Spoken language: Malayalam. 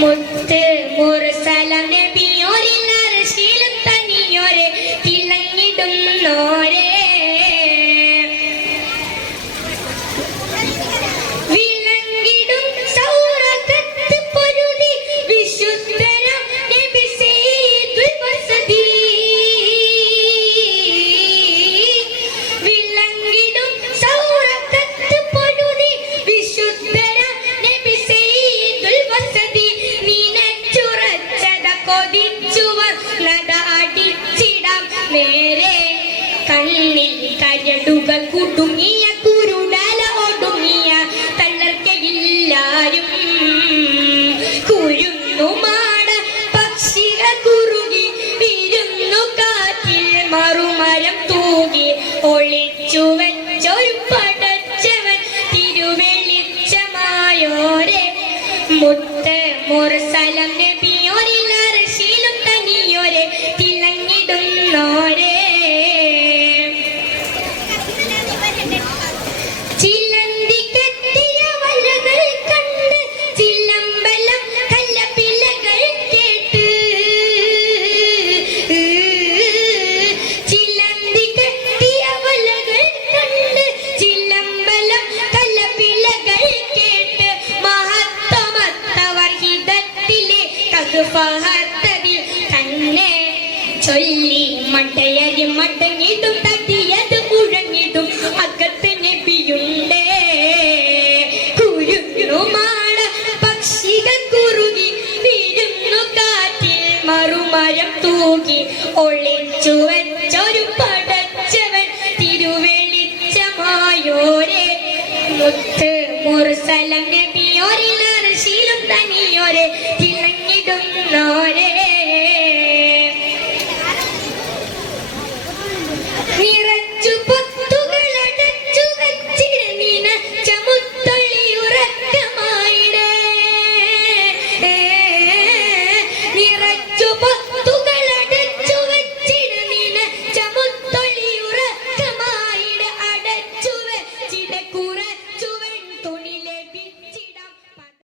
മുത്ത് മുർസലം നബിയോരിൽ അർശിലും തനിയോരെ തിളങ്ങിടുന്നോരെ വിളങ്ങിടും സൗറകത്ത് പൊരുതി വിശുദ്ധരം നബി സയ്യിദുൽ വസതി വിളങ്ങിടും സൗറകത്ത് പൊരുതി വിശുദ്ധരം നബി സയ്യിദുൽ വസതി നേരെ കണ്ണിൽ കരടുകൾ കുടുങ്ങിയ കുരുടല ഒടുങ്ങിയ തളർക്കയില്ലാരും കുരുന്നുമാട പക്ഷികൾ കുറുകി വിരുന്നു കാറ്റിൽ മറുമരം തൂകി ഒളിച്ചു വെച്ചൊരു പടച്ചവൻ തിരുവെളിച്ചമായോരെ മുത്ത് മുർസലം നബിയോരിൽ അർശിലും തനിയോരെ തിളങ്ങിടുന്നോരെ ചിലന്തി കെട്ടിയ വലകൾ കണ്ട് ചിലമ്പലം കല്ലപ്പിലകൾ കേട്ട് ചിലന്തി കെട്ടിയ വലകൾ കണ്ട് ചിലമ്പലം കല്ലപ്പിലകൾ കേട്ട് മഹത്വമത്തവർ ഹിതത്തിലെ കഹ്ഫഹത്തതിൽ തന്നെ ചൊല്ലി മട്ടയരി മടങ്ങിടും തട്ടിയത് മുഴങ്ങിടും അകത്ത് നബിയുണ്ടേ കുരുന്നുമാട പക്ഷികൾ കുറുകി വിരുന്നു കാറ്റിൽ മറുമരം തൂകി ഒളി